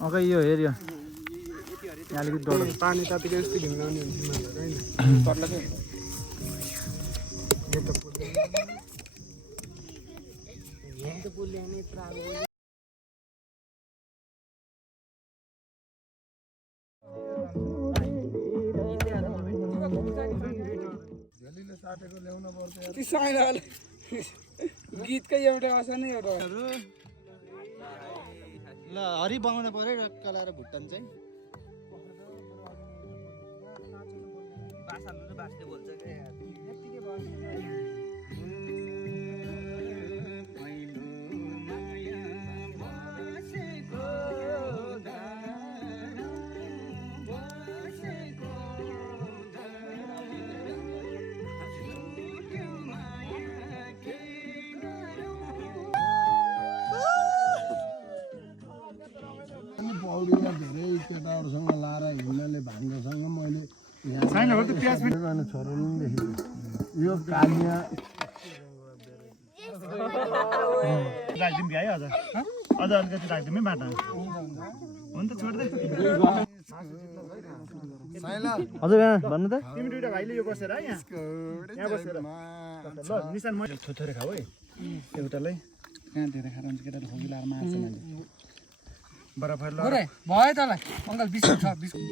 अघि यो हेऱ्यो यहाँ अलिकति डर पानी तातेको यस्तो घिम्लाउने हुन्छ पर्ला गीतकै एउटा आशा नै एउटा ल हरि बनाउनु पर्यो र कलाएर भुट्टान चाहिँ पौडीमा धेरै केटाहरूसँग लाएर हिँड्नाले भान्जासँग मैले छोरो नि देखेको यो कालिया राखिदिउँ है अझ अलिकति राखिदिउँ है बाटा हुन्छ छोड्दै हजुर भन्नु त तिमी दुइटा भाइले यो बसेर है यहाँ बसेर ल निशान मैले थोथोरे खाऊ है एउटालाई कहाँ धेरै खाएर हुन्छ केटाले खोकी लाएर मार्छ मैले बराबर ल भयो तँलाई अङ्कल बिस्कुट छ बिस्कुट